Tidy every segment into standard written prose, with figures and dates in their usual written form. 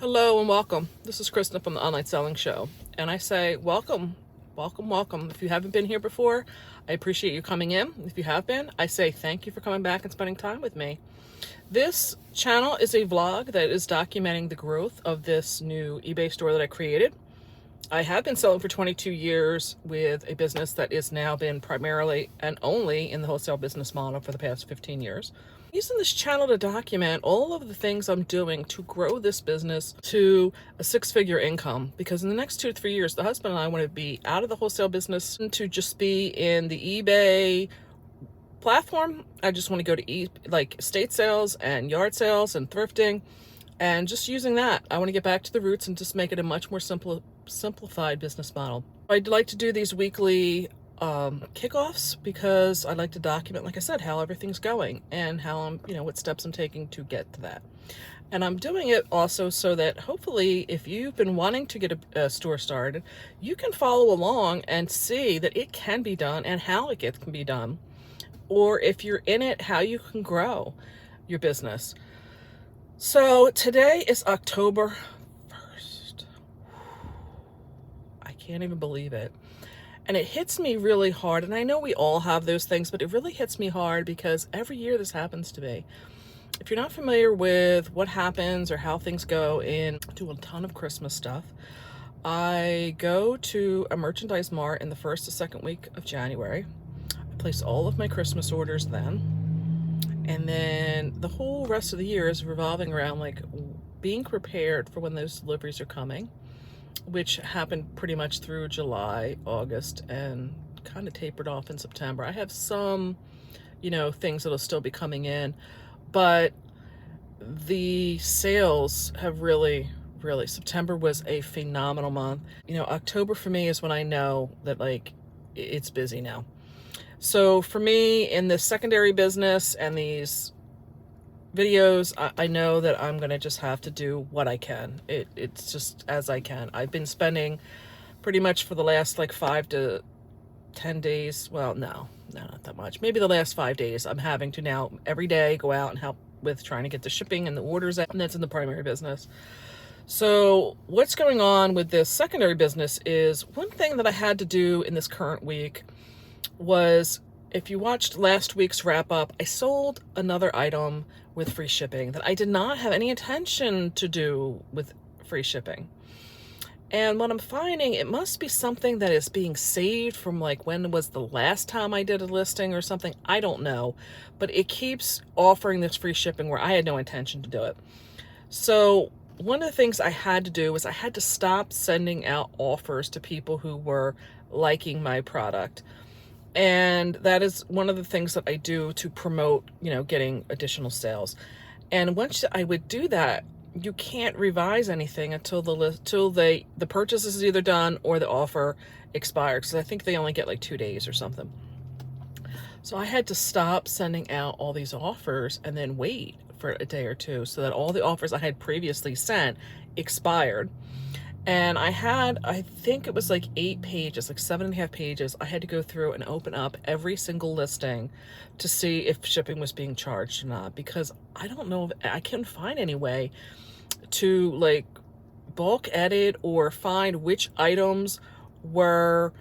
Hello and welcome. This is Kristen from the Online Selling Show. And I say welcome, welcome, welcome. If you haven't been here before, I appreciate you coming in. If you have been, I say thank you for coming back and spending time with me. This channel is a vlog that is documenting the growth of this new eBay store that I created. I have been selling for 22 years with a business that is now been primarily and only in the wholesale business model for the past 15 years. Using this channel to document all of the things I'm doing to grow this business to a six-figure income, because in the next 2 to 3 years, the husband and I want to be out of the wholesale business and to just be in the eBay platform. I just want to go to like estate sales and yard sales and thrifting and just using that. I want to get back to the roots and just make it a much more simplified business model. I'd like to do these weekly kickoffs because I like to document, like I said, how everything's going and how I'm, what steps I'm taking to get to that. And I'm doing it also so that hopefully if you've been wanting to get a store started, you can follow along and see that it can be done and how can be done. Or if you're in it, how you can grow your business. So today is October 1st. I can't even believe it. And it hits me really hard. And I know we all have those things, but it really hits me hard because every year this happens to me. If you're not familiar with what happens or how things go do a ton of Christmas stuff, I go to a merchandise mart in the first or second week of January. I place all of my Christmas orders then. And then the whole rest of the year is revolving around like being prepared for when those deliveries are coming, which happened pretty much through July, August, and kind of tapered off in September. I have some, things that'll still be coming in, but the sales have really, September was a phenomenal month. October for me is when I know that like it's busy now. So for me in the secondary business and these videos, I know that I'm going to just have to do what I can. It's just as I can. I've been spending pretty much for the last like 5 to 10 days. Well, no, not that much. Maybe the last 5 days I'm having to now every day go out and help with trying to get the shipping and the orders out, and that's in the primary business. So what's going on with this secondary business is one thing that I had to do in this current week was, if you watched last week's wrap up, I sold another item with free shipping that I did not have any intention to do with free shipping. And what I'm finding, it must be something that is being saved from like when was the last time I did a listing or something. I don't know, but it keeps offering this free shipping where I had no intention to do it. So one of the things I had to do was I had to stop sending out offers to people who were liking my product. And that is one of the things that I do to promote, getting additional sales. And once I would do that, you can't revise anything until the purchase is either done or the offer expires. Because I think they only get like 2 days or something. So I had to stop sending out all these offers and then wait for a day or two so that all the offers I had previously sent expired. And I think it was like 8 pages, like 7.5 pages. I had to go through and open up every single listing to see if shipping was being charged or not, because I don't know, I couldn't find any way to like bulk edit or find which items were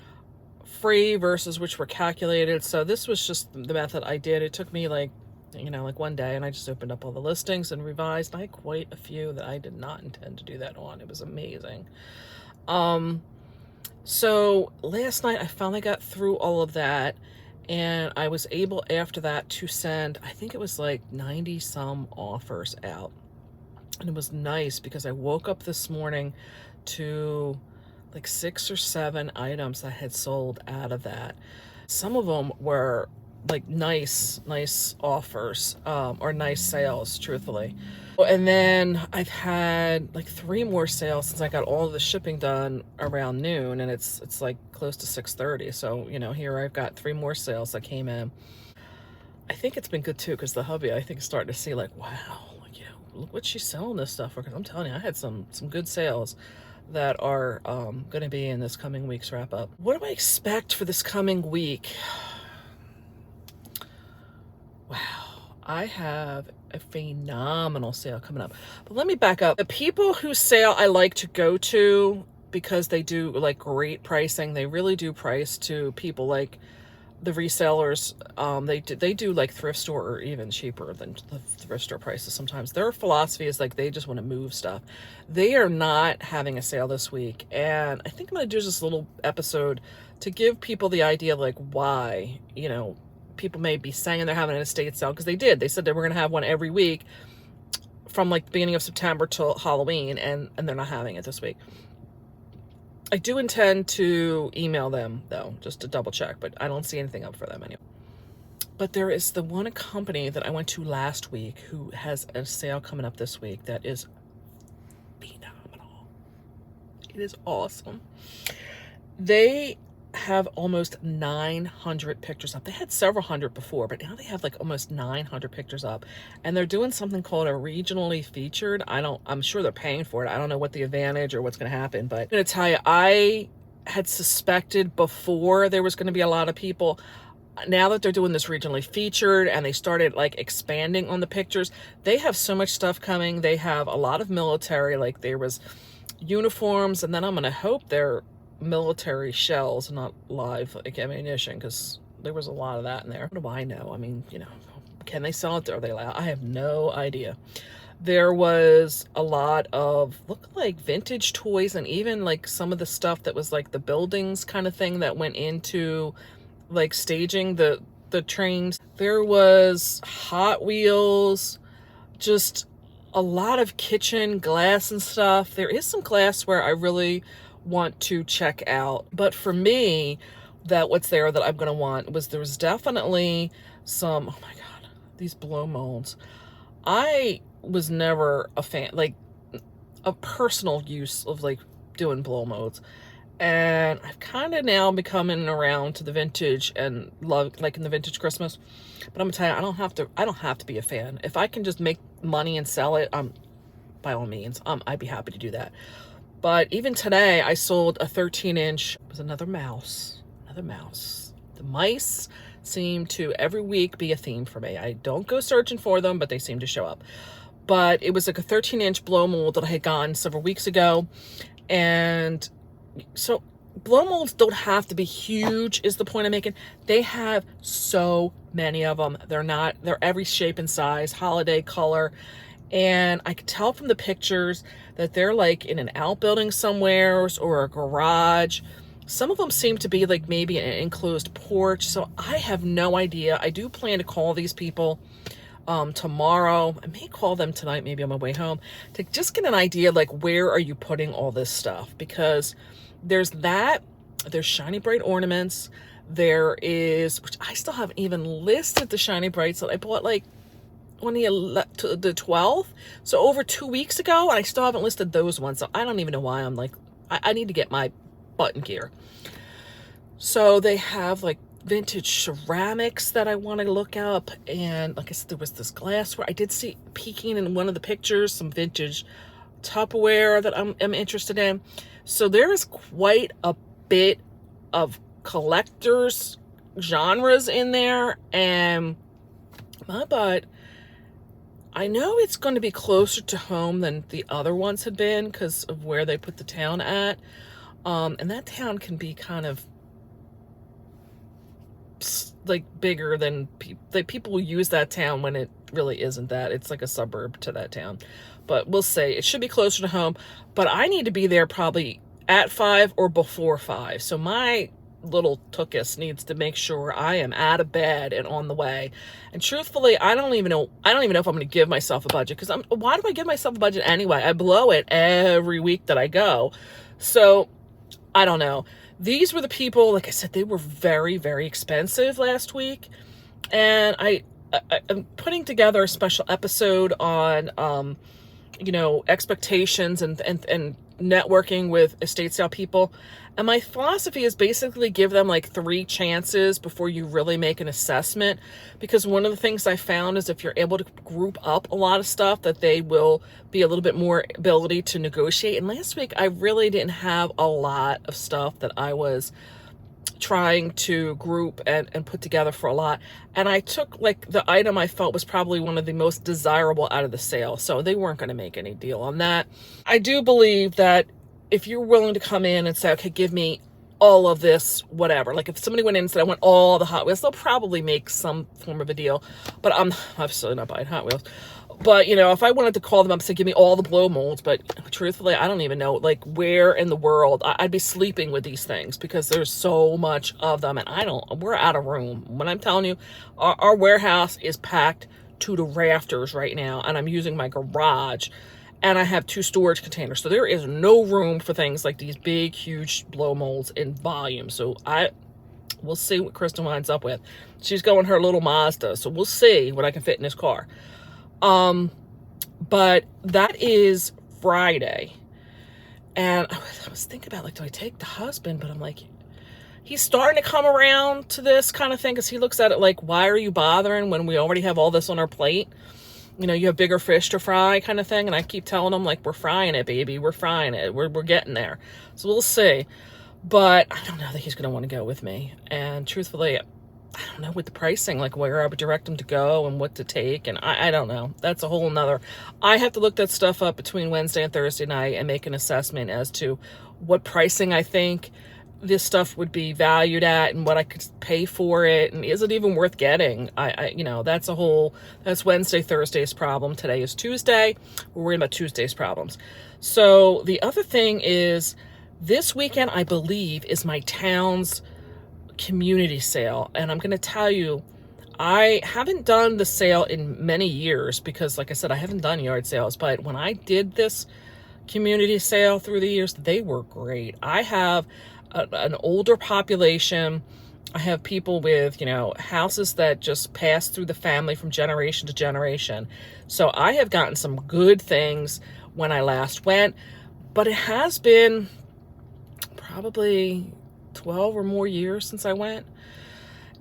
free versus which were calculated. So this was just the method I did. It took me like one day, and I just opened up all the listings and revised. I had quite a few that I did not intend to do that on. It was amazing. So last night I finally got through all of that, and I was able after that to send, I think it was like 90 some offers out. And it was nice because I woke up this morning to like 6 or 7 items I had sold out of that. Some of them were like nice offers, or nice sales, truthfully. And then I've had like 3 more sales since I got all of the shipping done around noon, and it's like close to 6:30. So, here I've got 3 more sales that came in. I think it's been good too, because the hubby, I think, is starting to see like, wow, look what she's selling this stuff for. Because I'm telling you, I had some good sales that are going to be in this coming week's wrap up. What do I expect for this coming week? Wow. I have a phenomenal sale coming up. But let me back up. The people whose sale I like to go to, because they do like great pricing, they really do price to people like the resellers. They do like thrift store or even cheaper than the thrift store prices sometimes. Their philosophy is like they just want to move stuff. They are not having a sale this week, and I think I'm going to do this little episode to give people the idea like why, people may be saying they're having an estate sale, because they said they were going to have one every week from like the beginning of September till Halloween, and they're not having it this week. I do intend to email them though, just to double check, but I don't see anything up for them anyway. But there is the one company that I went to last week who has a sale coming up this week that is phenomenal. It is awesome. They have almost 900 pictures up. They had several hundred before, but now they have like almost 900 pictures up, and they're doing something called a regionally featured. I'm sure they're paying for it. I don't know what the advantage or what's going to happen, but I'm going to tell you, I had suspected before there was going to be a lot of people. Now that they're doing this regionally featured and they started like expanding on the pictures, they have so much stuff coming. They have a lot of military, like there was uniforms, and then I'm going to hope they're military shells, not live like ammunition, because there was a lot of that in there. What do I know? I mean, can they sell it? Are they allowed? I have no idea. There was a lot of look like vintage toys, and even like some of the stuff that was like the buildings kind of thing that went into like staging the trains. There was Hot Wheels, just a lot of kitchen glass and stuff. There is some glassware I really want to check out, but for me, what's there that I'm gonna want there was definitely some, oh my god, these blow molds. I was never a fan, like a personal use of like doing blow molds, and I've kind of now becoming around to the vintage and love like in the vintage Christmas. But I'm gonna tell you, I don't have to be a fan. If I can just make money and sell it, by all means, I'd be happy to do that. But even today, I sold a 13-inch. It was another mouse. The mice seem to every week be a theme for me. I don't go searching for them, but they seem to show up. But it was like a 13-inch blow mold that I had gotten several weeks ago. And so blow molds don't have to be huge, is the point I'm making. They have so many of them. They're every shape and size, holiday color. And I could tell from the pictures that they're like in an outbuilding somewhere or a garage. Some of them seem to be like maybe an enclosed porch. So I have no idea. I do plan to call these people tomorrow. I may call them tonight, maybe on my way home, to just get an idea like where are you putting all this stuff? Because there's shiny bright ornaments. There is, which I still haven't even listed, the shiny brights that I bought like on the 12th, so over 2 weeks ago, and I still haven't listed those ones. So I don't even know why I'm like, I need to get my button gear. So they have like vintage ceramics that I want to look up, and like I said, there was this glassware I did see peeking in one of the pictures, some vintage Tupperware that I'm interested in. So there is quite a bit of collectors genres in there, and my butt, I know it's going to be closer to home than the other ones had been because of where they put the town at. And that town can be kind of like bigger than people use that town when it really isn't that. It's like a suburb to that town. But we'll say it should be closer to home. But I need to be there probably at 5 or before 5. So my little tookus needs to make sure I am out of bed and on the way. And truthfully, I don't even know if I'm going to give myself a budget, because why do I give myself a budget anyway? I blow it every week that I go. So I don't know. These were the people, like I said, they were very, very expensive last week. And I'm putting together a special episode on expectations and networking with estate sale people. And my philosophy is basically give them like 3 chances before you really make an assessment. Because one of the things I found is if you're able to group up a lot of stuff, that they will be a little bit more ability to negotiate. And last week, I really didn't have a lot of stuff that I was trying to group and put together for a lot. And I took like the item I felt was probably one of the most desirable out of the sale. So they weren't going to make any deal on that. I do believe that if you're willing to come in and say, okay, give me all of this, whatever. Like if somebody went in and said, I want all the Hot Wheels, they'll probably make some form of a deal. But I'm obviously not buying Hot Wheels. But, you know, if I wanted to call them up and say, give me all the blow molds, but truthfully, I don't even know, like, where in the world I'd be sleeping with these things because there's so much of them, and we're out of room. When I'm telling you, our warehouse is packed to the rafters right now, and I'm using my garage, and I have 2 storage containers, so there is no room for things like these big, huge blow molds in volume. So we'll see what Kristen winds up with. She's going her little Mazda, so we'll see what I can fit in this car. But that is Friday. And I was thinking about, like, do I take the husband? But I'm like, he's starting to come around to this kind of thing because he looks at it like, why are you bothering when we already have all this on our plate? You know, you have bigger fish to fry kind of thing. And I keep telling him, like, we're frying it, baby. We're frying it. We're getting there. So we'll see. But I don't know that he's going to want to go with me. And truthfully, I don't know with the pricing, like where I would direct him to go and what to take. And I don't know. That's a whole nother. I have to look that stuff up between Wednesday and Thursday night and make an assessment as to what pricing I think this stuff would be valued at and what I could pay for it. And is it even worth getting? You know, that's Wednesday, Thursday's problem. Today is Tuesday. We're worried about Tuesday's problems. So the other thing is this weekend, I believe, is my town's community sale. And I'm going to tell you, I haven't done the sale in many years because, like I said, I haven't done yard sales. But when I did this community sale through the years, they were great. I have an older population. I have people with, you know, houses that just pass through the family from generation to generation. So I have gotten some good things when I last went, but it has been probably 12 or more years since I went.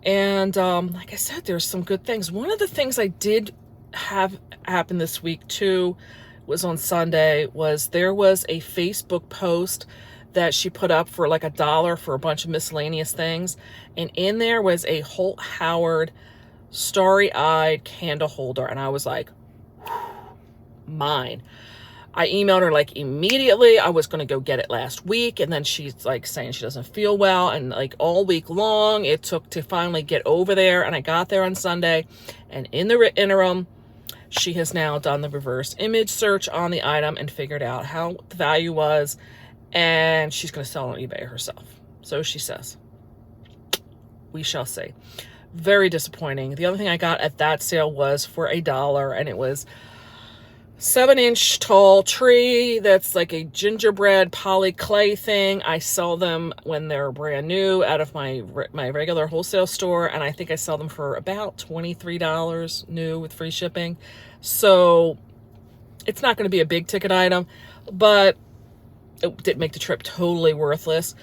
And like I said, there's some good things. One of the things I did have happen this week too was on Sunday there was a Facebook post that she put up for like $1 for a bunch of miscellaneous things. And in there was a Holt Howard starry-eyed candle holder. And I was like, mine. I emailed her like immediately. I was going to go get it last week. And then she's like saying she doesn't feel well. And like all week long, it took to finally get over there. And I got there on Sunday. And in the interim, she has now done the reverse image search on the item and figured out how the value was. And she's going to sell on eBay herself. So she says. We shall see. Very disappointing. The other thing I got at that sale was for $1. And it was 7-inch tall tree that's like a gingerbread poly clay thing. I sell them when they're brand new out of my regular wholesale store, and I think I sell them for about $23 new with free shipping. So it's not going to be a big ticket item, but it didn't make the trip totally worthless,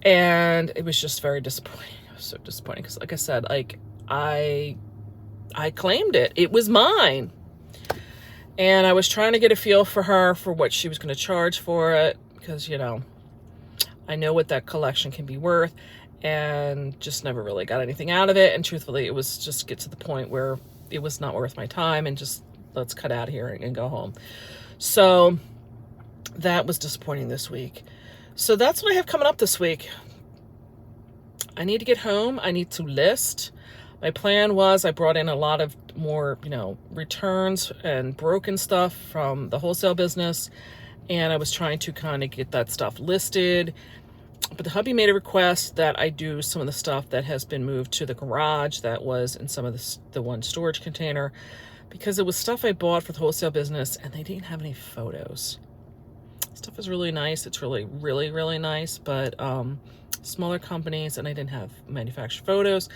and it was just very disappointing. It was so disappointing because, like I said, like I claimed it. It was mine. And I was trying to get a feel for her for what she was going to charge for it because, you know, I know what that collection can be worth and just never really got anything out of it. And truthfully, it was just get to the point where it was not worth my time and just let's cut out of here and go home. So that was disappointing this week. So that's what I have coming up this week. I need to get home. I need to list. My plan was I brought in a lot of more, you know, returns and broken stuff from the wholesale business. And I was trying to kind of get that stuff listed. But the hubby made a request that I do some of the stuff that has been moved to the garage that was in some of the one storage container. Because it was stuff I bought for the wholesale business and they didn't have any photos. Stuff is really nice. It's really, really, really nice. But smaller companies and I didn't have manufactured photos.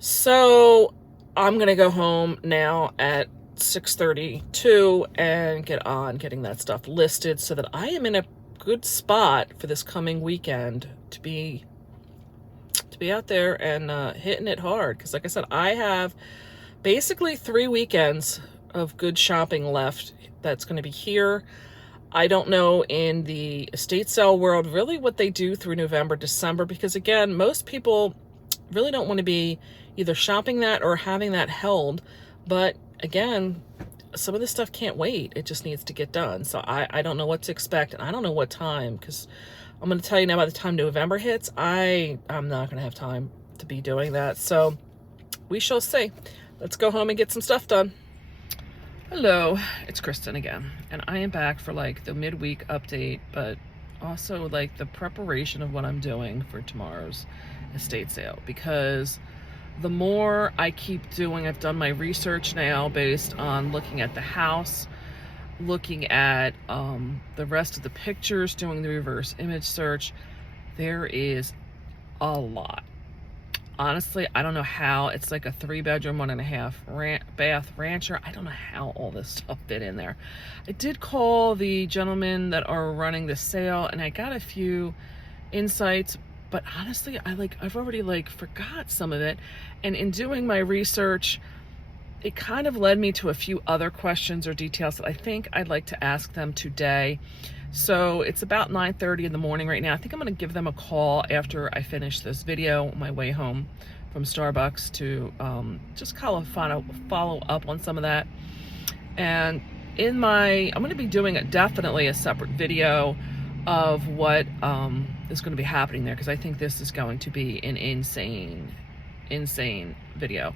So I'm going to go home now at 6:32 and get on getting that stuff listed so that I am in a good spot for this coming weekend to be out there and hitting it hard. Because like I said, I have basically 3 weekends of good shopping left that's going to be here. I don't know in the estate sale world really what they do through November, December, because again, most people really don't want to be either shopping that or having that held. But again, some of this stuff can't wait. It just needs to get done. So I don't know what to expect, and I don't know what time, because I'm going to tell you now, by the time November hits, I'm not going to have time to be doing that. So we shall see. Let's go home and get some stuff done. Hello, it's Kristen again, and I am back for like the midweek update, but also like the preparation of what I'm doing for tomorrow's estate sale, because the more I keep doing, I've done my research now based on looking at the house, looking at the rest of the pictures, doing the reverse image search. There is a lot. Honestly, I don't know how. It's like a 3-bedroom, 1.5 bath rancher. I don't know how all this stuff fit in there. I did call the gentlemen that are running the sale, and I got a few insights, but honestly, I've already forgot some of it. And in doing my research, it kind of led me to a few other questions or details that I think I'd like to ask them today. So it's about 9:30 in the morning right now. I think I'm going to give them a call after I finish this video on my way home from Starbucks to just kind of follow up on some of that. And I'm going to be doing definitely a separate video of what is going to be happening there, because I think this is going to be an insane video.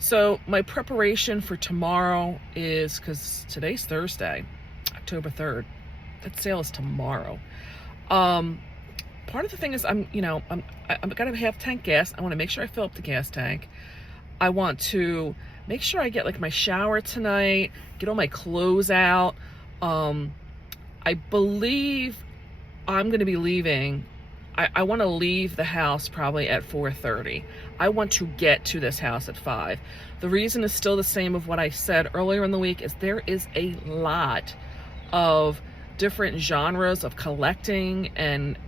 So my preparation for tomorrow is, because today's Thursday, October 3rd. That sale is tomorrow. Part of the thing is I'm got a half-tank gas. I want to make sure I fill up the gas tank. I want to make sure I get like my shower tonight, get all my clothes out. I believe I'm going to be leaving. I want to leave the house probably at 4:30. I want to get to this house at 5. The reason is still the same of what I said earlier in the week, is there is a lot of different genres of collecting and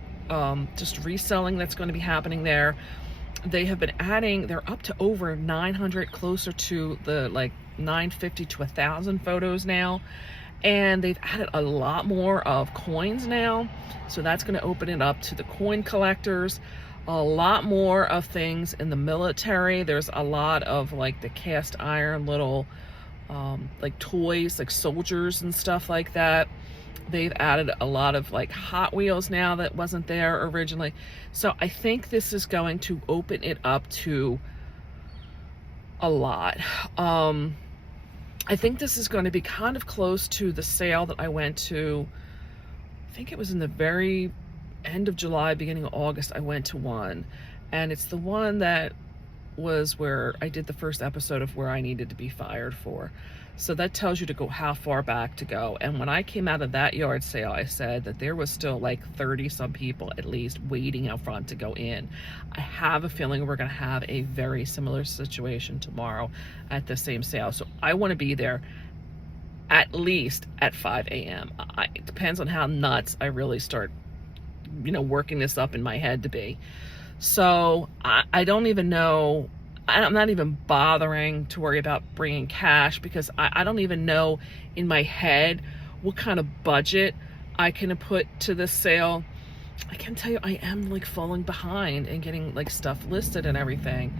just reselling that's going to be happening there. They have been adding, they're up to over 900, closer to the 950 to 1,000 photos now. And they've added a lot more of coins now. So that's going to open it up to the coin collectors. A lot more of things in the military. There's a lot of the cast iron little toys, like soldiers and stuff like that. They've added a lot of Hot Wheels now that wasn't there originally. So I think this is going to open it up to a lot. I think this is going to be kind of close to the sale that I went to. I think it was in the very end of July, beginning of August, I went to one. And it's the one that was where I did the first episode of where I needed to be fired for. So that tells you to go how far back to go. And when I came out of that yard sale, I said that there was still 30 some people at least waiting out front to go in. I have a feeling we're going to have a very similar situation tomorrow at the same sale. So I want to be there at least at 5 a.m. It depends on how nuts I really start, working this up in my head to be. So I don't even know. I'm not even bothering to worry about bringing cash, because I don't even know in my head what kind of budget I can put to this sale. I can tell you I am falling behind and getting stuff listed and everything.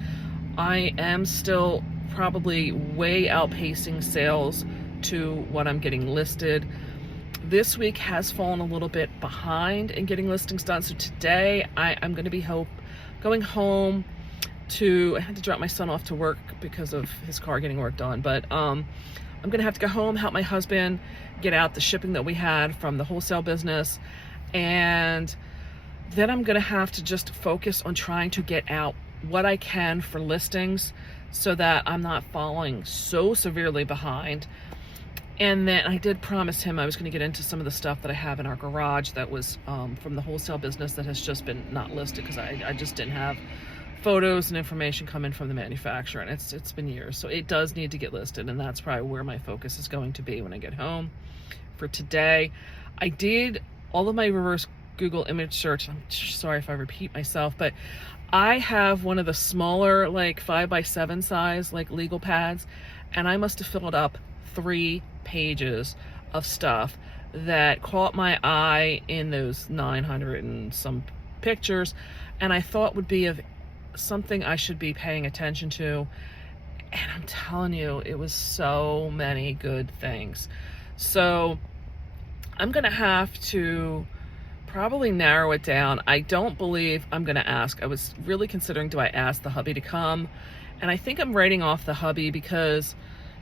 I am still probably way outpacing sales to what I'm getting listed. This week has fallen a little bit behind in getting listings done. So today I'm going to be going home. I had to drop my son off to work because of his car getting worked on, but I'm gonna have to go home, help my husband get out the shipping that we had from the wholesale business, and then I'm gonna have to just focus on trying to get out what I can for listings so that I'm not falling so severely behind. And then I did promise him I was going to get into some of the stuff that I have in our garage that was from the wholesale business that has just been not listed, because I just didn't have photos and information coming from the manufacturer, and it's been years. So it does need to get listed, and that's probably where my focus is going to be when I get home. For today, I did all of my reverse Google image search. I'm sorry if I repeat myself, but I have one of the smaller 5x7 size legal pads, and I must have filled up 3 pages of stuff that caught my eye in those 900 and some pictures, and I thought would be of something I should be paying attention to. And I'm telling you, it was so many good things. So I'm gonna have to probably narrow it down. I don't believe I'm gonna ask. I was really considering, do I ask the hubby to come? And I think I'm writing off the hubby because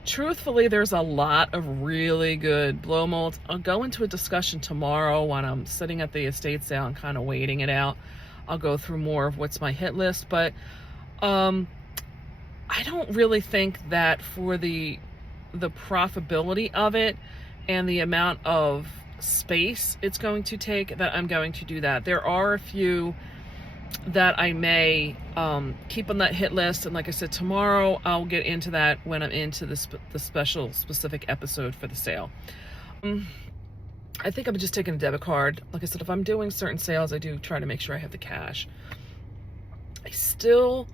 truthfully, there's a lot of really good blow molds. I'll go into a discussion tomorrow when I'm sitting at the estate sale and kind of waiting it out. I'll go through more of what's my hit list, but I don't really think that for the profitability of it and the amount of space it's going to take that I'm going to do that. There are a few that I may keep on that hit list, and like I said, tomorrow I'll get into that when I'm into the special specific episode for the sale. I think I'm just taking a debit card. Like I said, if I'm doing certain sales, I do try to make sure I have the cash. I still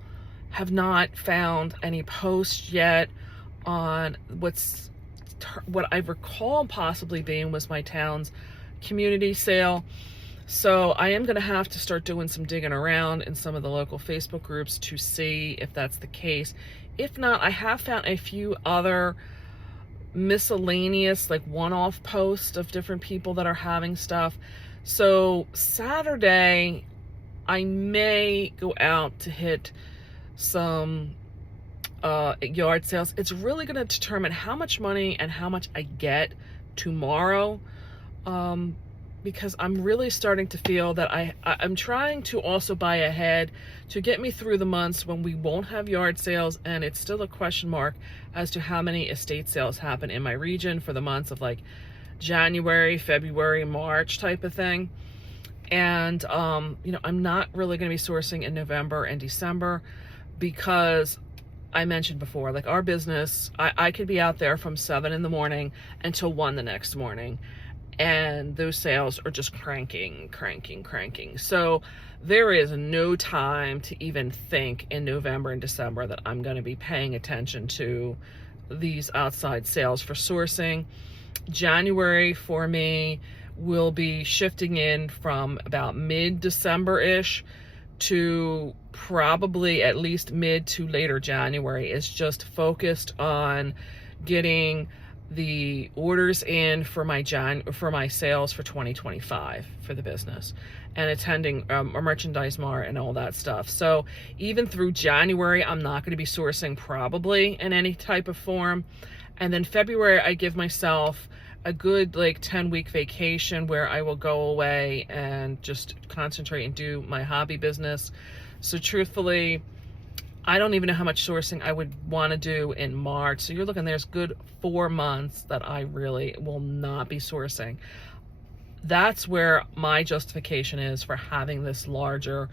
have not found any posts yet on what I recall possibly being was my town's community sale. So I am going to have to start doing some digging around in some of the local Facebook groups to see if that's the case. If not, I have found a few other miscellaneous, like one-off posts of different people that are having stuff. So Saturday, I may go out to hit some yard sales. It's really going to determine how much money and how much I get tomorrow, because I'm really starting to feel that I'm trying to also buy ahead to get me through the months when we won't have yard sales, and it's still a question mark as to how many estate sales happen in my region for the months of like January, February, March type of thing. And I'm not really going to be sourcing in November and December because I mentioned before, like our business, I could be out there from 7 in the morning until 1 the next morning. And those sales are just cranking. So there is no time to even think in November and December that I'm going to be paying attention to these outside sales for sourcing. January for me will be shifting in from about mid-December-ish to probably at least mid to later January. Is just focused on getting the orders in for my sales for 2025 for the business, and attending a merchandise mart and all that stuff. So even through January, I'm not going to be sourcing probably in any type of form. And then February, I give myself a good like 10-week vacation where I will go away and just concentrate and do my hobby business. So truthfully, I don't even know how much sourcing I would want to do in March. So you're looking, there's good 4 months that I really will not be sourcing. That's where my justification is for having this larger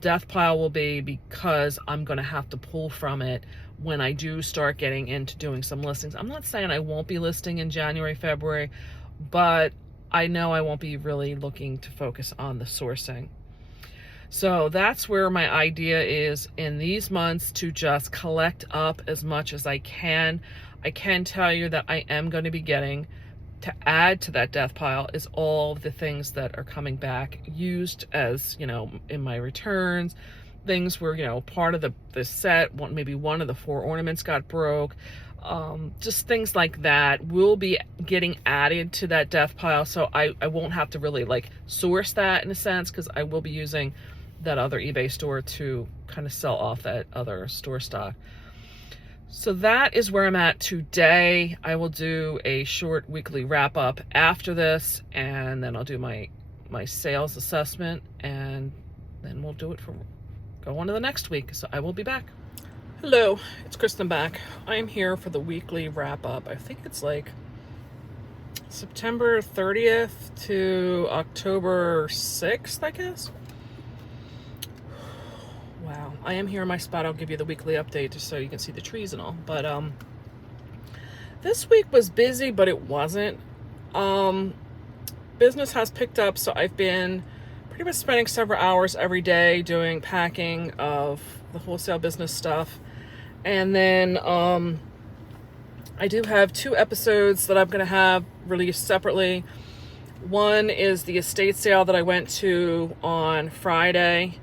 death pile will be, because I'm going to have to pull from it when I do start getting into doing some listings. I'm not saying I won't be listing in January, February, but I know I won't be really looking to focus on the sourcing. So that's where my idea is in these months, to just collect up as much as I can. I can tell you that I am going to be getting to add to that death pile is all the things that are coming back used as, in my returns. Things were, part of the set, maybe one of the 4 ornaments got broke. Just things like that will be getting added to that death pile. So I won't have to really like source that in a sense, because I will be using that other eBay store to kind of sell off that other store stock. So that is where I'm at today. I will do a short weekly wrap up after this, and then I'll do my sales assessment, and then we'll go on to the next week. So I will be back. Hello, it's Kristen back. I am here for the weekly wrap up. I think it's like September 30th to October 6th, I guess. Wow, I am here in my spot. I'll give you the weekly update just so you can see the trees and all. But this week was busy, but it wasn't. Business has picked up, so I've been pretty much spending several hours every day doing packing of the wholesale business stuff. And then I do have 2 episodes that I'm going to have released separately. One is the estate sale that I went to on Friday.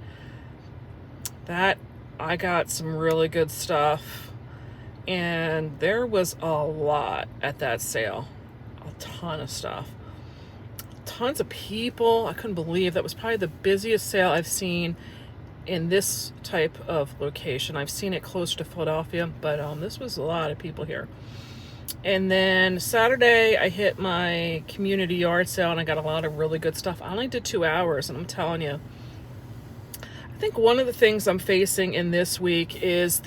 That I got some really good stuff, and there was a lot at that sale. A ton of stuff. Tons of people. I couldn't believe that was probably the busiest sale I've seen in this type of location. I've seen it closer to Philadelphia, but this was a lot of people here. And then Saturday I hit my community yard sale and I got a lot of really good stuff. I only did 2 hours, and I'm telling you, I think one of the things I'm facing in this week is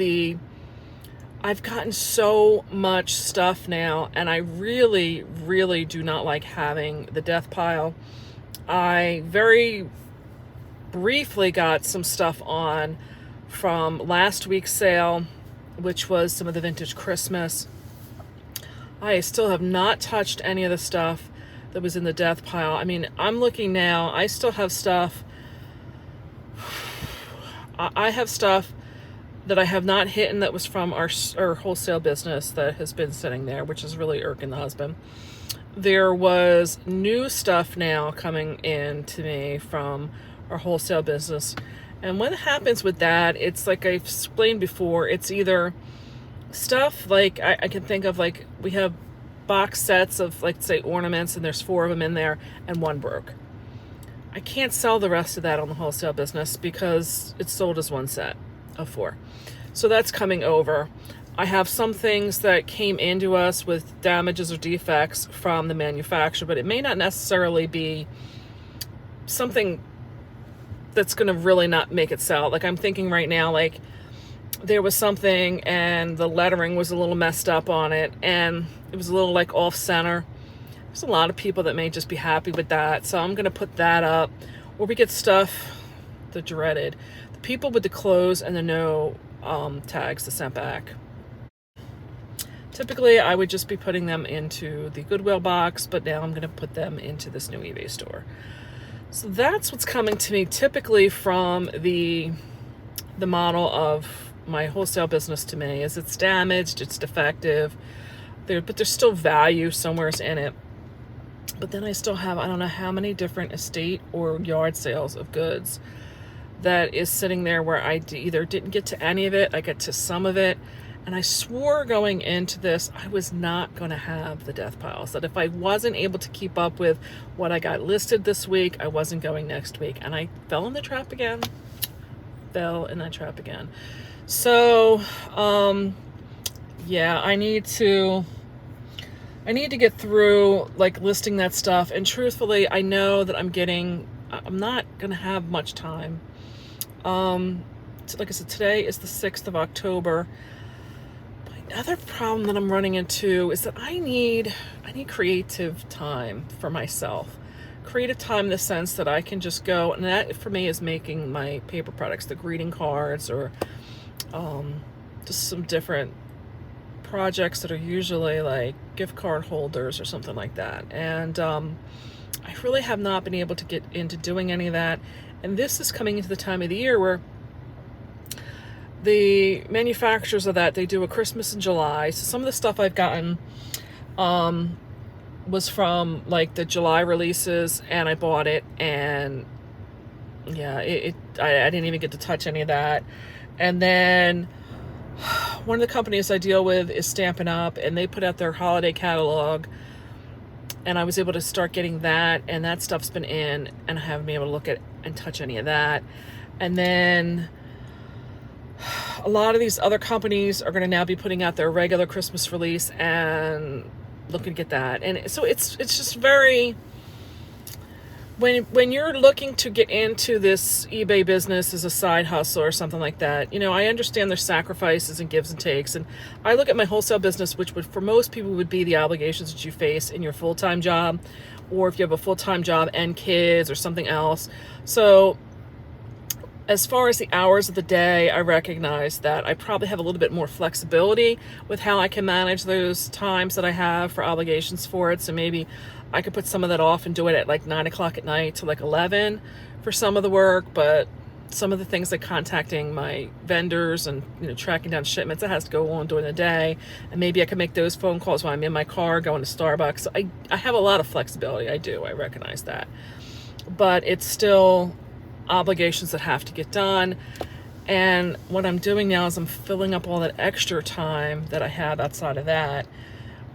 I've gotten so much stuff now, and I really, really do not like having the death pile. I very briefly got some stuff on from last week's sale, which was some of the vintage Christmas. I still have not touched any of the stuff that was in the death pile. I mean, I'm looking now, I still have stuff. I have stuff that I have not hit, and that was from our wholesale business that has been sitting there, which is really irking the husband. There was new stuff now coming in to me from our wholesale business. And what happens with that, it's like I've explained before, it's either stuff like I can think of, like we have box sets of, like, say, ornaments, and there's 4 of them in there and 1 broke. I can't sell the rest of that on the wholesale business because it's sold as 1 set of 4. So that's coming over. I have some things that came into us with damages or defects from the manufacturer, but it may not necessarily be something that's going to really not make it sell. Like, I'm thinking right now, like, there was something and the lettering was a little messed up on it, and it was a little, like, off center. There's a lot of people that may just be happy with that, so I'm going to put that up. Or we get stuff, the dreaded, the people with the close and the no tags, the sent back. Typically, I would just be putting them into the Goodwill box, but now I'm going to put them into this new eBay store. So that's what's coming to me typically from the model of my wholesale business to me, is it's damaged, it's defective, but there's still value somewhere in it. But then I still have, I don't know how many different estate or yard sales of goods that is sitting there where I either didn't get to any of it, I get to some of it. And I swore going into this, I was not going to have the death piles. That if I wasn't able to keep up with what I got listed this week, I wasn't going next week. And I fell in the trap again. So, yeah, I need to get through, like, listing that stuff. And truthfully, I know that I'm not going to have much time. Like I said, today is the 6th of October. Another problem that I'm running into is that I need creative time for myself. Creative time in the sense that I can just go, and that for me is making my paper products, the greeting cards, or just some different projects that are usually like gift card holders or something like that. And I really have not been able to get into doing any of that. And this is coming into the time of the year where the manufacturers of that, they do a Christmas in July. So some of the stuff I've gotten was from, like, the July releases, and I bought it, and yeah, I didn't even get to touch any of that. And then one of the companies I deal with is Stampin' Up, and they put out their holiday catalog, and I was able to start getting that, and that stuff's been in, and I haven't been able to look at and touch any of that. And then a lot of these other companies are going to now be putting out their regular Christmas release, and looking to get that. And so it's just very, when you're looking to get into this eBay business as a side hustle or something like that, I understand there's sacrifices and gives and takes. And I look at my wholesale business, which would, for most people, would be the obligations that you face in your full-time job, or if you have a full-time job and kids or something else. So as far as the hours of the day, I recognize that I probably have a little bit more flexibility with how I can manage those times that I have for obligations for it. So maybe I could put some of that off and do it at like 9 o'clock at night to like 11 for some of the work. But some of the things like contacting my vendors and, tracking down shipments, that has to go on during the day. And maybe I can make those phone calls while I'm in my car going to Starbucks. So I have a lot of flexibility. I recognize that. But it's still obligations that have to get done. And what I'm doing now is I'm filling up all that extra time that I have outside of that,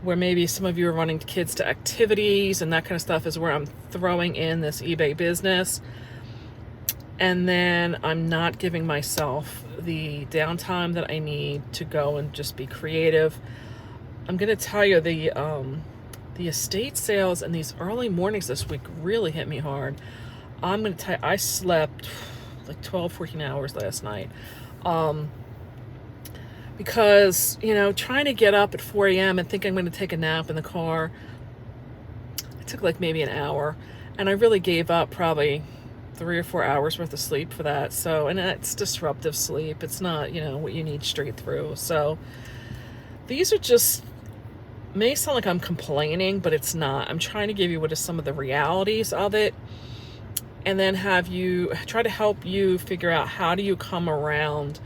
where maybe some of you are running kids to activities and that kind of stuff, is where I'm throwing in this eBay business. And then I'm not giving myself the downtime that I need to go and just be creative. I'm going to tell you, the estate sales and these early mornings this week really hit me hard. I'm going to tell you, I slept like 12, 14 hours last night. Because, trying to get up at 4 a.m. and think I'm going to take a nap in the car, it took like maybe an hour. And I really gave up probably 3 or 4 hours worth of sleep for that. So, and it's disruptive sleep. It's not, what you need straight through. So these are just, may sound like I'm complaining, but it's not. I'm trying to give you what is some of the realities of it, and then have you try to help you figure out how do you come around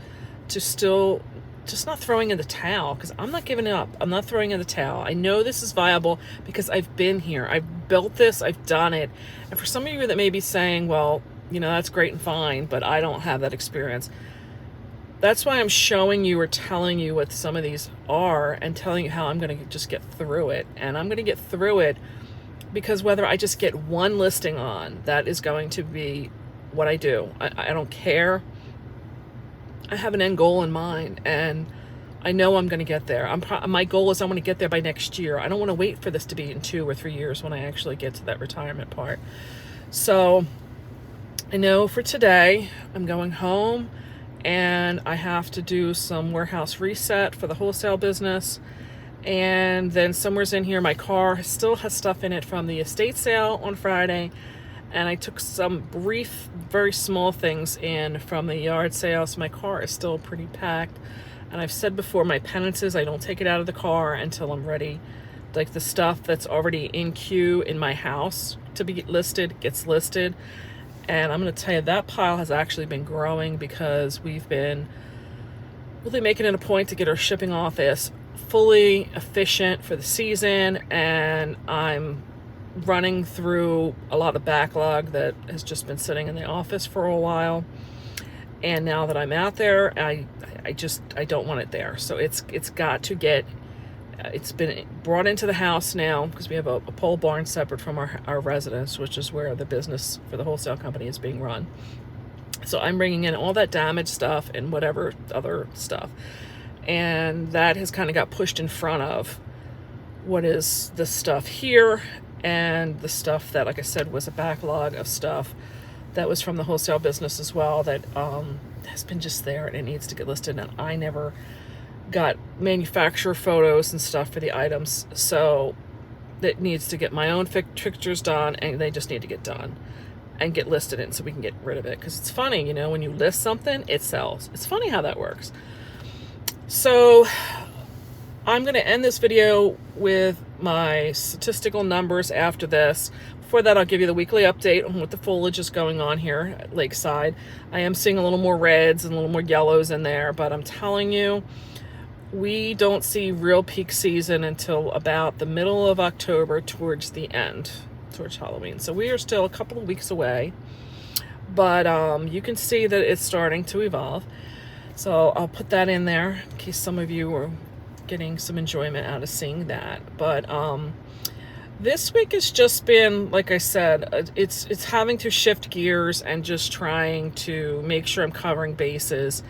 to still just not throwing in the towel, because I'm not giving up. I'm not throwing in the towel. I know this is viable because I've been here. I've built this. I've done it. And for some of you that may be saying, well, that's great and fine, but I don't have that experience. That's why I'm showing you or telling you what some of these are and telling you how I'm going to just get through it. And I'm going to get through it because whether I just get one listing on, that is going to be what I do. I don't care. I have an end goal in mind, and I know I'm going to get there. My goal is I want to get there by next year. I don't want to wait for this to be in 2 or 3 years when I actually get to that retirement part. So I know for today I'm going home, and I have to do some warehouse reset for the wholesale business. And then somewhere's in here, my car still has stuff in it from the estate sale on Friday. And I took some brief, very small things in from the yard sale. So my car is still pretty packed. And I've said before, my penance is I don't take it out of the car until I'm ready. Like the stuff that's already in queue in my house to be listed gets listed. And I'm going to tell you, that pile has actually been growing because we've been really making it a point to get our shipping office fully efficient for the season. And I'm running through a lot of backlog that has just been sitting in the office for a while. And now that I'm out there, I don't want it there. So it's got to get, it's been brought into the house now because we have a pole barn separate from our residence, which is where the business for the wholesale company is being run. So I'm bringing in all that damaged stuff and whatever other stuff. And that has kind of got pushed in front of what is the stuff here, and the stuff that, like I said, was a backlog of stuff that was from the wholesale business as well that has been just there and it needs to get listed. And I never got manufacturer photos and stuff for the items, so it needs to get my own pictures done, and they just need to get done and get listed in so we can get rid of it. Because it's funny, when you list something, it sells. It's funny how that works. So I'm going to end this video with my statistical numbers after this. Before that, I'll give you the weekly update on what the foliage is going on here at Lakeside. I am seeing a little more reds and a little more yellows in there, but I'm telling you, we don't see real peak season until about the middle of October, towards the end, towards Halloween. So we are still a couple of weeks away, but you can see that it's starting to evolve. So I'll put that in there in case some of you are getting some enjoyment out of seeing that. But this week has just been, like I said, it's having to shift gears and just trying to make sure I'm covering bases.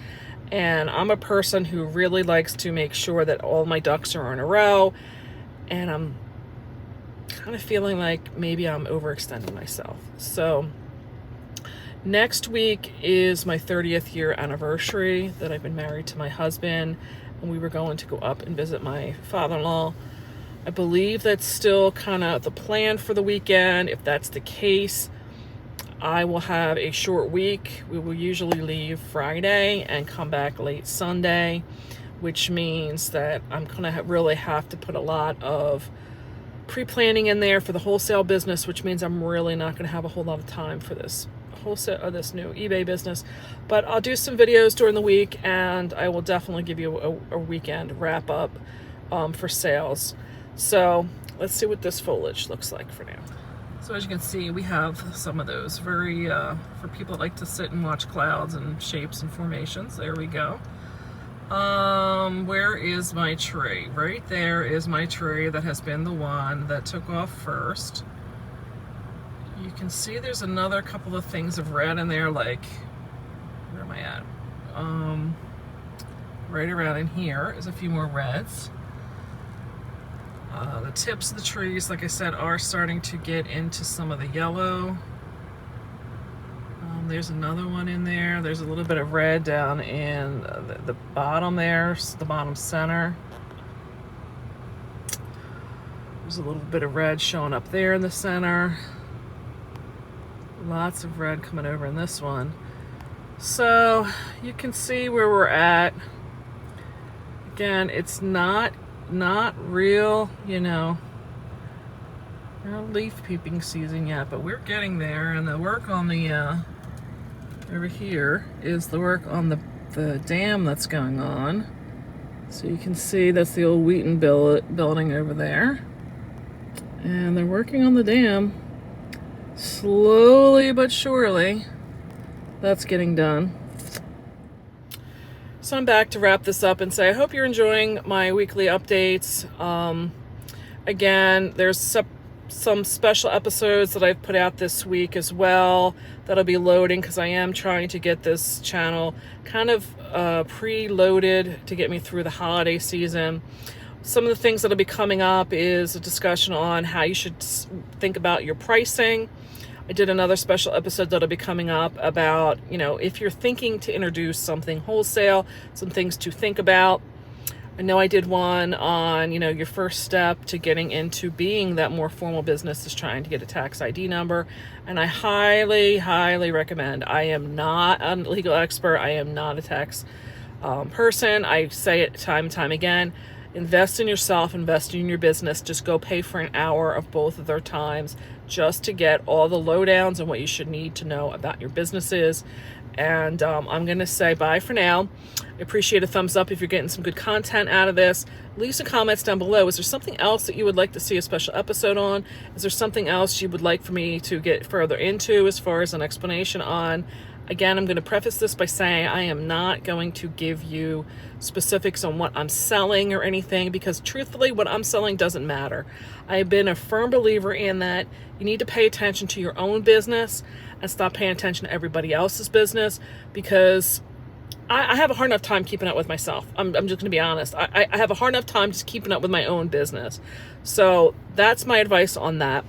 And I'm a person who really likes to make sure that all my ducks are in a row, and I'm kind of feeling like maybe I'm overextending myself. So next week is my 30th year anniversary that I've been married to my husband, and we were going to go up and visit my father-in-law. I believe that's still kind of the plan for the weekend. If that's the case, I will have a short week. We will usually leave Friday and come back late Sunday, which means that I'm going to really have to put a lot of pre-planning in there for the wholesale business, which means I'm really not going to have a whole lot of time for this wholesale or this new eBay business. But I'll do some videos during the week, and I will definitely give you a weekend wrap up for sales. So let's see what this foliage looks like for now. So as you can see, we have some of those very for people that like to sit and watch clouds and shapes and formations. There we go. Where is my tree? Right there is my tree that has been the one that took off first. You can see there's another couple of things of red in there, like, where am I at? Right around in here is a few more reds. The tips of the trees, like I said, are starting to get into some of the yellow. There's another one in there. There's a little bit of red down in the bottom there, the bottom center. There's a little bit of red showing up there in the center. Lots of red coming over in this one. So you can see where we're at. Again, it's not real, you know, not leaf peeping season yet, but we're getting there. And the work on the over here is the work on the dam that's going on. So you can see that's the old Wheaton building over there. And they're working on the dam. Slowly but surely, that's getting done. So I'm back to wrap this up and say I hope you're enjoying my weekly updates. Again, there's some special episodes that I've put out this week as well that'll be loading, because I am trying to get this channel kind of pre-loaded to get me through the holiday season. Some of the things that'll be coming up is a discussion on how you should think about your pricing. I did another special episode that'll be coming up about, you know, if you're thinking to introduce something wholesale, some things to think about. I know I did one on, you know, your first step to getting into being that more formal business is trying to get a tax ID number. And I highly, highly recommend. I am not a legal expert. I am not a tax person. I say it time and time again. Invest in yourself, invest in your business. Just go pay for an hour of both of their times just to get all the lowdowns and what you should need to know about your businesses. And I'm going to say bye for now. I appreciate a thumbs up if you're getting some good content out of this. Leave some comments down below. Is there something else that you would like to see a special episode on? Is there something else you would like for me to get further into as far as an explanation on? Again, I'm going to preface this by saying I am not going to give you specifics on what I'm selling or anything, because truthfully, what I'm selling doesn't matter. I have been a firm believer in that you need to pay attention to your own business and stop paying attention to everybody else's business, because I have a hard enough time keeping up with myself. I'm just going to be honest. I have a hard enough time just keeping up with my own business. So that's my advice on that.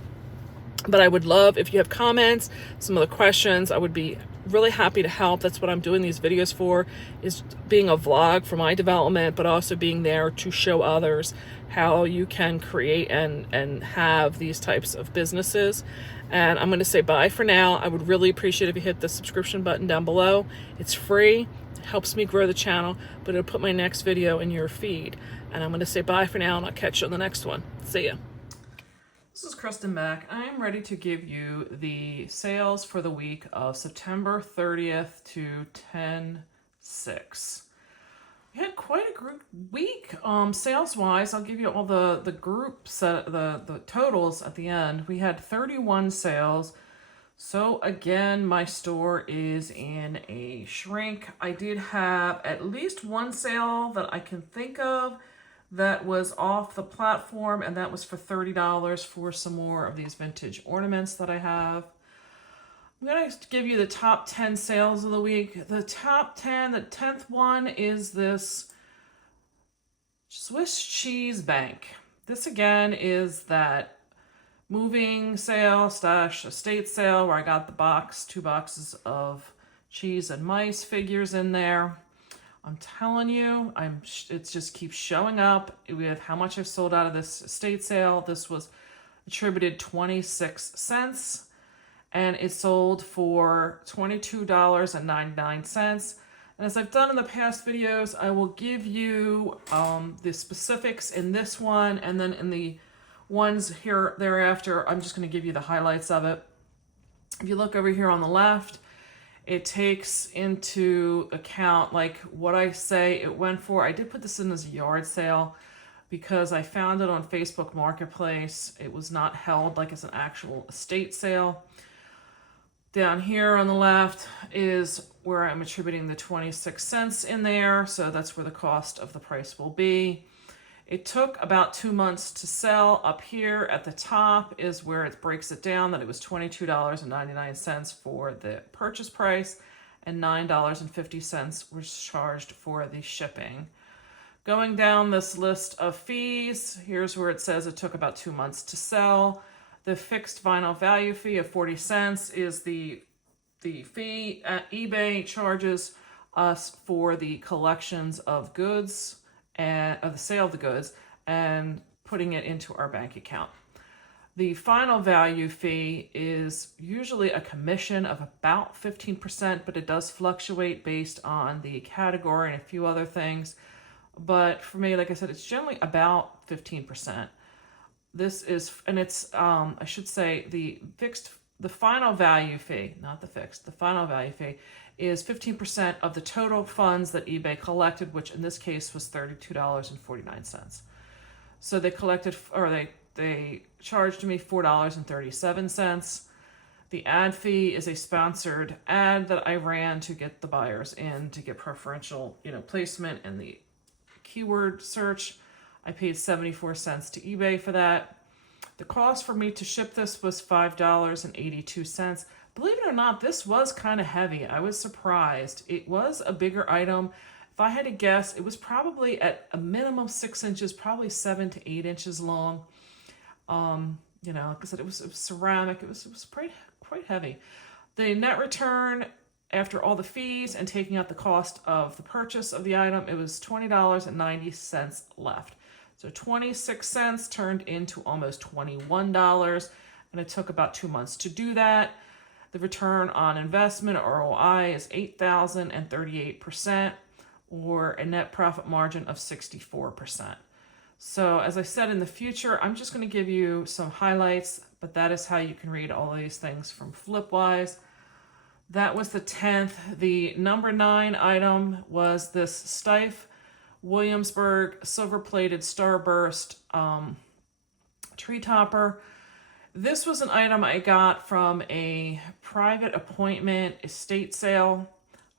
But I would love if you have comments, some other questions. I would be really happy to help. That's what I'm doing these videos for, is being a vlog for my development, but also being there to show others how you can create and have these types of businesses. And I'm going to say bye for now. I would really appreciate if you hit the subscription button down below. It's free. It helps me grow the channel, but it'll put my next video in your feed. And I'm going to say bye for now, and I'll catch you on the next one. See ya. This is Kristen Mack. I'm ready to give you the sales for the week of September 30th to 10/6. We had quite a group week sales-wise. I'll give you all the group set, the totals at the end. We had 31 sales. So again, my store is in a shrink. I did have at least one sale that I can think of that was off the platform, and that was for $30 for some more of these vintage ornaments that I have. I'm going to give you the top 10 sales of the week. The top 10, the 10th one is this Swiss cheese bank. This again is that moving sale / estate sale where I got the 2 boxes of cheese and mice figures in there. I'm telling you, it just keeps showing up with how much I've sold out of this estate sale. This was attributed 26 cents, and it sold for $22.99. And as I've done in the past videos, I will give you the specifics in this one, and then in the ones here thereafter. I'm just going to give you the highlights of it. If you look over here on the left, it takes into account like what I say it went for. I did put this in as a yard sale because I found it on Facebook Marketplace. It was not held like it's an actual estate sale. Down here on the left is where I'm attributing the 26 cents in there. So that's where the cost of the price will be. It took about 2 months to sell. Up here at the top is where it breaks it down that it was $22.99 for the purchase price and $9.50 was charged for the shipping. Going down this list of fees, here's where it says it took about 2 months to sell. The fixed vinyl value fee of 40 cents is the fee eBay charges us for the collections of goods and of the sale of the goods and putting it into our bank account. The final value fee is usually a commission of about 15%, but it does fluctuate based on the category and a few other things. But for me, like I said, it's generally about 15%. This is, and it's, I should say, the final value fee, not the fixed, the final value fee is 15% of the total funds that eBay collected, which in this case was $32.49. So they collected, or they charged me $4.37. The ad fee is a sponsored ad that I ran to get the buyers in to get preferential, placement in the keyword search. I paid 74 cents to eBay for that. The cost for me to ship this was $5.82. Believe it or not, this was kind of heavy. I was surprised. It was a bigger item. If I had to guess, it was probably at a minimum 6 inches, probably 7 to 8 inches long. Like I said, it was ceramic. It was quite heavy. The net return after all the fees and taking out the cost of the purchase of the item, it was $20.90 left. So 26 cents turned into almost $21, and it took about 2 months to do that. The return on investment, ROI, is 8,038%, or a net profit margin of 64%. So as I said, in the future, I'm just going to give you some highlights, but that is how you can read all these things from Flipwise. That was the 10th. The number 9 item was this Stife Williamsburg silver-plated starburst tree topper. This was an item I got from a private appointment estate sale.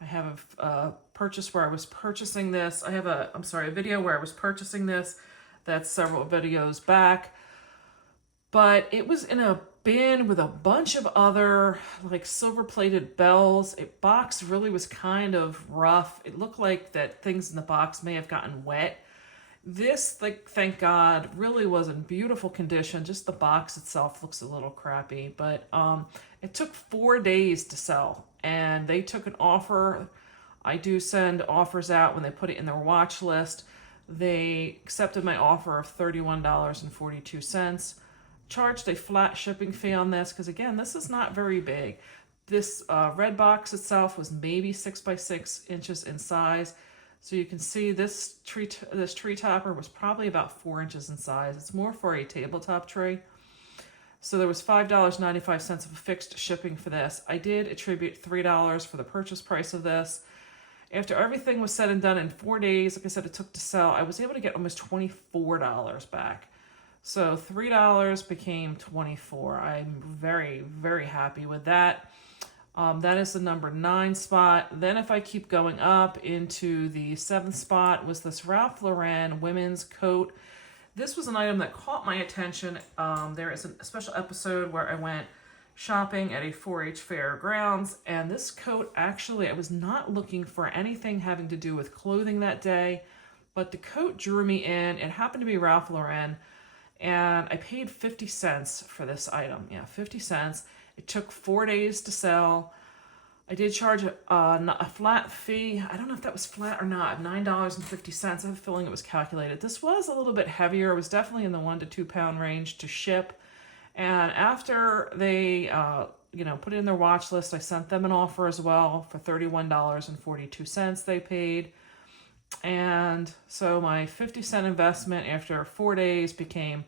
I have a purchase where I was purchasing this. I have a video where I was purchasing this. That's several videos back. But it was in a bin with a bunch of other like silver-plated bells. The box really was kind of rough. It looked like that things in the box may have gotten wet. This, thank God, really was in beautiful condition. Just the box itself looks a little crappy, but it took 4 days to sell, and they took an offer. I do send offers out when they put it in their watch list. They accepted my offer of $31.42. Charged a flat shipping fee on this because, again, this is not very big. This red box itself was maybe 6 by 6 inches in size. So you can see this tree topper was probably about 4 inches in size. It's more for a tabletop tree. So there was $5.95 of fixed shipping for this. I did attribute $3 for the purchase price of this. After everything was said and done in 4 days, like I said, it took to sell, I was able to get almost $24 back. So $3 became $24. I'm very, very happy with that. That is the number 9 spot. Then if I keep going up into the 7th spot was this Ralph Lauren women's coat. This was an item that caught my attention. There is a special episode where I went shopping at a 4-H fairgrounds, and this coat, actually, I was not looking for anything having to do with clothing that day, but the coat drew me in. It happened to be Ralph Lauren, and I paid 50 cents for this item. Yeah, 50 cents. It took 4 days to sell. I did charge a flat fee. I don't know if that was flat or not, $9.50. I have a feeling it was calculated. This was a little bit heavier. It was definitely in the 1 to 2 pound range to ship. And after they, put it in their watch list, I sent them an offer as well for $31.42 they paid. And so my 50-cent investment after 4 days became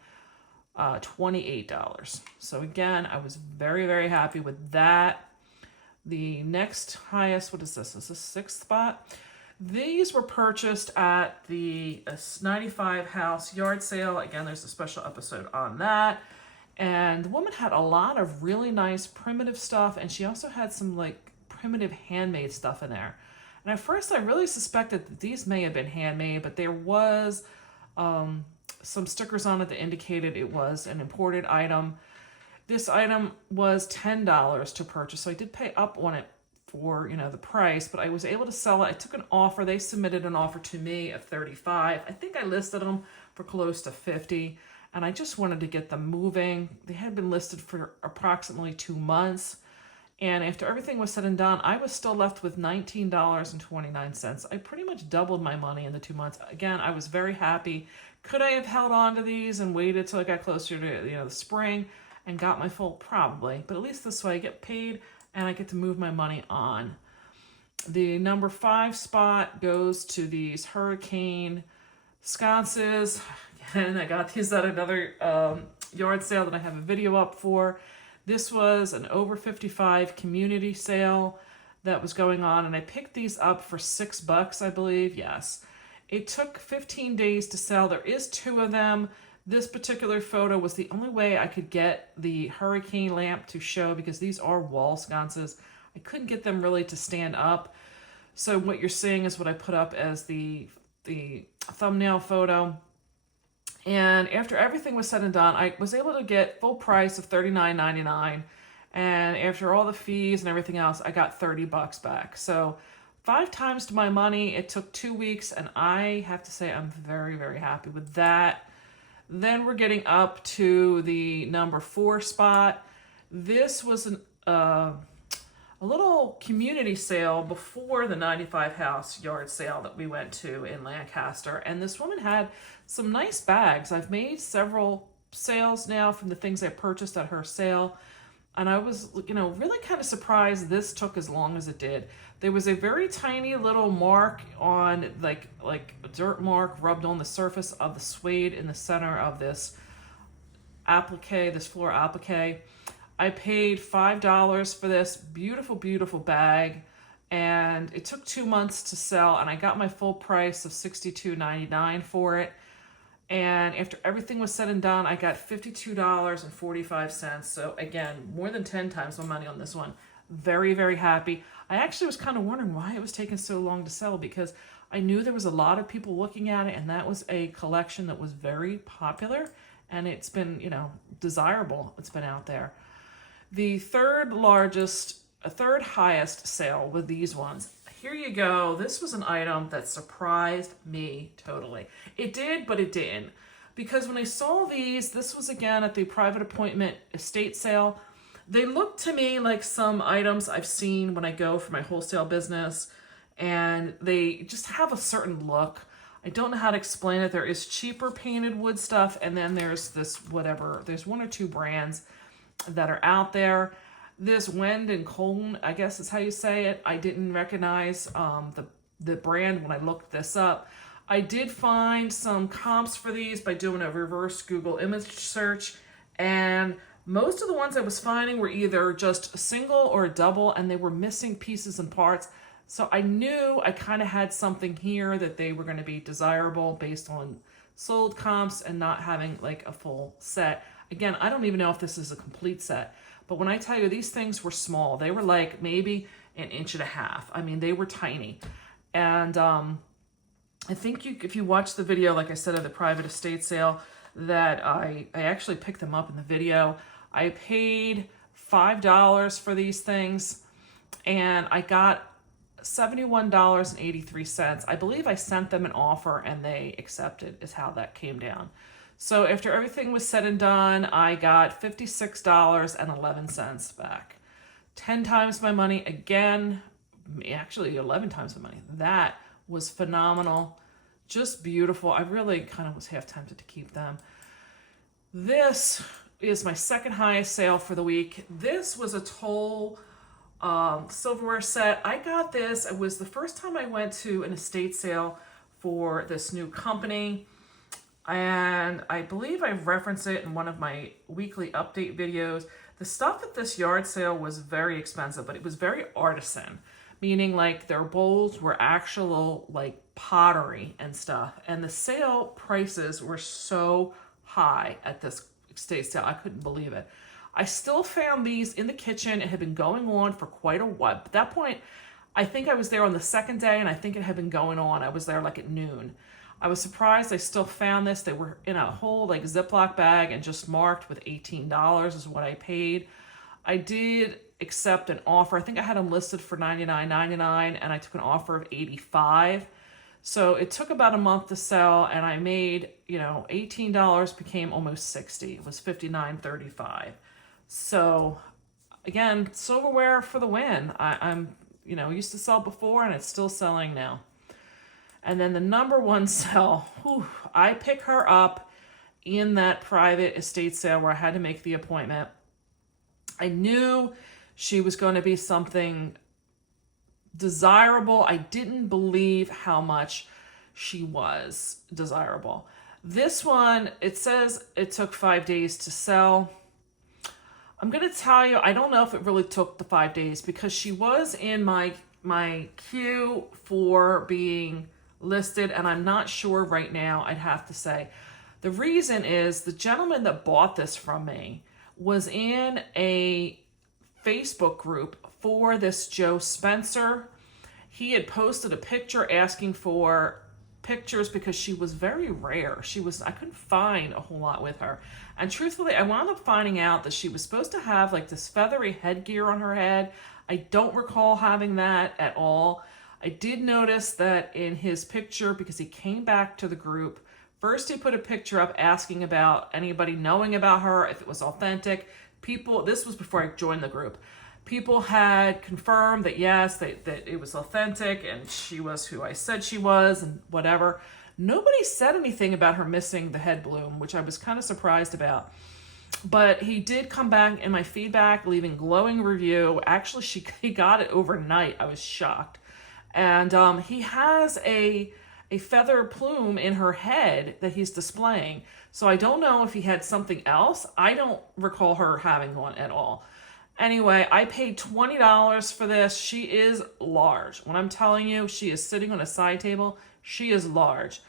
$28. So again, I was very, very happy with that. The next highest, what is this? This is the 6th spot. These were purchased at the 95 house yard sale. Again, there's a special episode on that. And the woman had a lot of really nice primitive stuff, and she also had some like primitive handmade stuff in there. And at first I really suspected that these may have been handmade, but there was some stickers on it that indicated it was an imported item. This item was $10 to purchase, so I did pay up on it for, you know, the price, but I was able to sell it. I took an offer. They submitted an offer to me of $35. I think I listed them for close to $50, and I just wanted to get them moving. They had been listed for approximately 2 months, and after everything was said and done, I was still left with $19.29. I pretty much doubled my money in the 2 months. Again, I was very happy. Could I have held on to these and waited till I got closer to, you know, the spring and got my full? Probably, but at least this way I get paid and I get to move my money on. The number 5 spot goes to these hurricane sconces. Again, I got these at another yard sale that I have a video up for. This was an over 55 community sale that was going on, and I picked these up for $6, I believe. Yes. It took 15 days to sell. There is 2 of them. This particular photo was the only way I could get the hurricane lamp to show, because these are wall sconces. I couldn't get them really to stand up. So what you're seeing is what I put up as the thumbnail photo. And after everything was said and done, I was able to get full price of $39.99. And after all the fees and everything else, I got $30 back. So 5 times my money. It took 2 weeks, and I have to say I'm very, very happy with that. Then we're getting up to the number 4 spot. This was a little community sale before the 95 house yard sale that we went to in Lancaster. And this woman had some nice bags. I've made several sales now from the things I purchased at her sale. And I was, you know, really kind of surprised this took as long as it did. There was a very tiny little mark on, like a dirt mark rubbed on the surface of the suede in the center of this applique, this floor applique. I paid $5 for this beautiful, beautiful bag, and it took 2 months to sell, and I got my full price of $62.99 for it. And after everything was said and done, I got $52.45. So again, more than 10 times my money on this one. Very, very happy. I actually was kind of wondering why it was taking so long to sell, because I knew there was a lot of people looking at it, and that was a collection that was very popular, and it's been, you know, desirable. It's been out there. The third highest sale with these ones. Here you go. This was an item that surprised me totally. It did, but it didn't. Because when I saw these, this was again at the private appointment estate sale. They looked to me like some items I've seen when I go for my wholesale business, and they just have a certain look. I don't know how to explain it. There is cheaper painted wood stuff, and then there's this whatever. There's 1 or 2 brands that are out there. This Wend and Colton, I guess is how you say it. I didn't recognize the brand when I looked this up. I did find some comps for these by doing a reverse Google image search, and most of the ones I was finding were either just a single or a double, and they were missing pieces and parts. So I knew I kind of had something here that they were going to be desirable based on sold comps and not having like a full set. Again, I don't even know if this is a complete set, but when I tell you these things were small, they were like maybe 1.5 inches. I mean, they were tiny. And I think if you watch the video, like I said, of the private estate sale, that I actually picked them up in the video. I paid $5 for these things, and I got $71.83. I believe I sent them an offer and they accepted, is how that came down. So after everything was said and done, I got $56.11 back. 10 times my money again, actually 11 times my money. That was phenomenal. Just beautiful. I really kind of was half tempted to keep them. This is my second highest sale for the week. This was a Toll silverware set. I got this. It was the first time I went to an estate sale for this new company. and I believe I've referenced it in one of my weekly update videos. The stuff at this yard sale was very expensive, but it was very artisan, meaning like their bowls were actual like pottery and stuff. And the sale prices were so high at this estate sale. I couldn't believe it. I still found these in the kitchen. It had been going on for quite a while. At that point, I think I was there on the second day, and I think it had been going on. I was there like at noon. I was surprised I still found this. They were in a whole like Ziploc bag and just marked with $18 is what I paid. I did accept an offer. I think I had them listed for $99.99, and I took an offer of $85. So it took about a month to sell, and I made, $18 became almost $60. It was $59.35. So again, silverware for the win. I'm used to sell before, and it's still selling now. And then the number one sell, I pick her up in that private estate sale where I had to make the appointment. I knew she was going to be something desirable. I didn't believe how much she was desirable. This one, it says it took 5 days to sell. I'm going to tell you, I don't know if it really took the 5 days because she was in my queue for being listed, and I'm not sure right now, I'd have to say. The reason is the gentleman that bought this from me was in a Facebook group for this Joe Spencer. He had posted a picture asking for pictures because she was very rare. I couldn't find a whole lot with her. And truthfully, I wound up finding out that she was supposed to have like this feathery headgear on her head. I don't recall having that at all. I did notice that in his picture, because he came back to the group, first he put a picture up asking about anybody knowing about her, if it was authentic. This was before I joined the group. People had confirmed that yes, that it was authentic and she was who I said she was and whatever. Nobody said anything about her missing the head bloom, which I was kind of surprised about. But he did come back in my feedback, leaving glowing review. Actually, he got it overnight. I was shocked. And he has a feather plume in her head that he's displaying. So I don't know if he had something else. I don't recall her having one at all. Anyway, I paid $20 for this. She is large. When I'm telling you, she is sitting on a side table. She is large.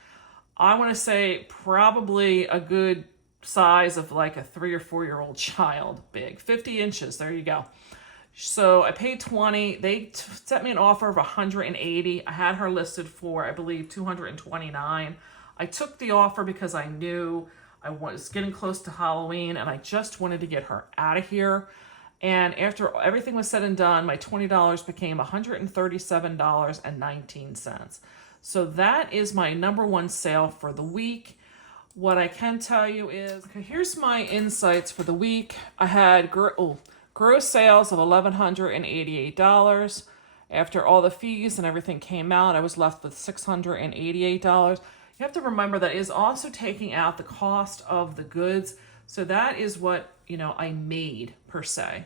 I want to say probably a good size of like a 3 or 4 year old child big. 50 inches. There you go. So I paid $20. They sent me an offer of $180. I had her listed for, I believe, $229. I took the offer because I knew I was getting close to Halloween and I just wanted to get her out of here. And after everything was said and done, my $20 became $137.19. So that is my number one sale for the week. What I can tell you is, okay, here's my insights for the week. I had gross sales of $1,188. After all the fees and everything came out, I was left with $688. You have to remember that is also taking out the cost of the goods. So that is what, I made per se.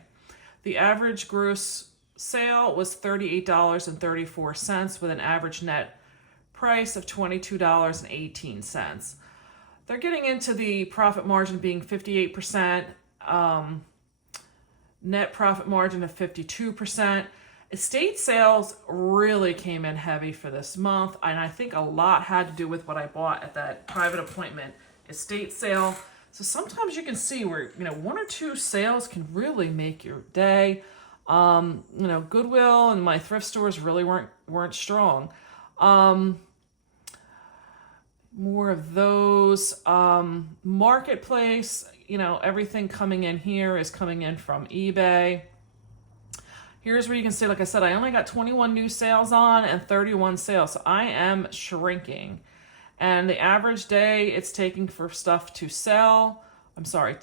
The average gross sale was $38.34 with an average net price of $22.18. They're getting into the profit margin being 58%. Net profit margin of 52%. Estate sales really came in heavy for this month, and I think a lot had to do with what I bought at that private appointment estate sale. So sometimes you can see where, 1 or 2 sales can really make your day. Goodwill and my thrift stores really weren't strong. More of those. Marketplace, everything coming in here is coming in from eBay. Here's where you can see, like I said, I only got 21 new sales on and 31 sales. So I am shrinking. And the average day it's taking for stuff to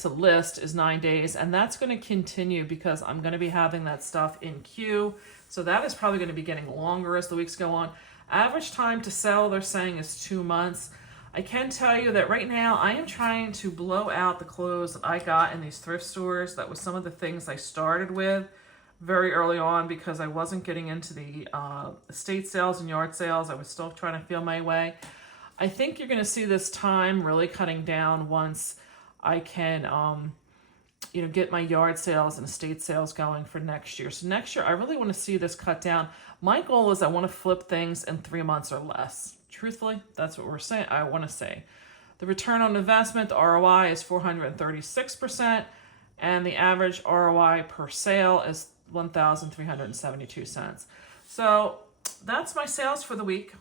list is 9 days. And that's going to continue because I'm going to be having that stuff in queue. So that is probably going to be getting longer as the weeks go on. Average time to sell, they're saying, is 2 months. I can tell you that right now I am trying to blow out the clothes that I got in these thrift stores. That was some of the things I started with very early on because I wasn't getting into the estate sales and yard sales. I was still trying to feel my way. I think you're going to see this time really cutting down once I can, get my yard sales and estate sales going for next year. So next year, I really want to see this cut down. My goal is I want to flip things in 3 months or less. Truthfully, that's what we're saying. I want to say. The return on investment, the ROI, is 436%, and the average ROI per sale is 1,372 cents. So that's my sales for the week.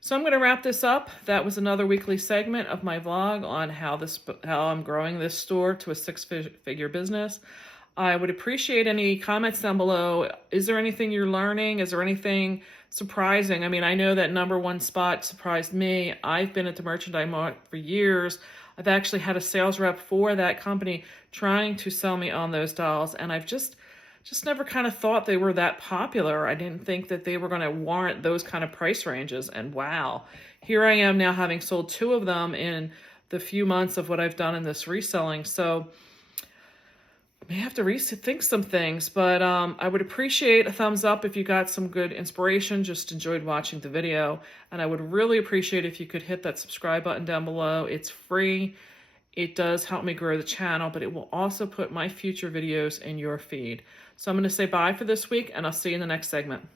So I'm going to wrap this up. That was another weekly segment of my vlog on how I'm growing this store to a 6-figure business. I would appreciate any comments down below. Is there anything you're learning? Is there anything surprising? I mean, I know that #1 spot surprised me. I've been at the Merchandise Mart for years. I've actually had a sales rep for that company trying to sell me on those dolls, and I've just never kind of thought they were that popular. I didn't think that they were going to warrant those kind of price ranges. And wow, here I am now having sold 2 of them in the few months of what I've done in this reselling. So I may have to rethink some things, but I would appreciate a thumbs up if you got some good inspiration, just enjoyed watching the video. And I would really appreciate if you could hit that subscribe button down below. It's free. It does help me grow the channel, but it will also put my future videos in your feed. So I'm going to say bye for this week, and I'll see you in the next segment.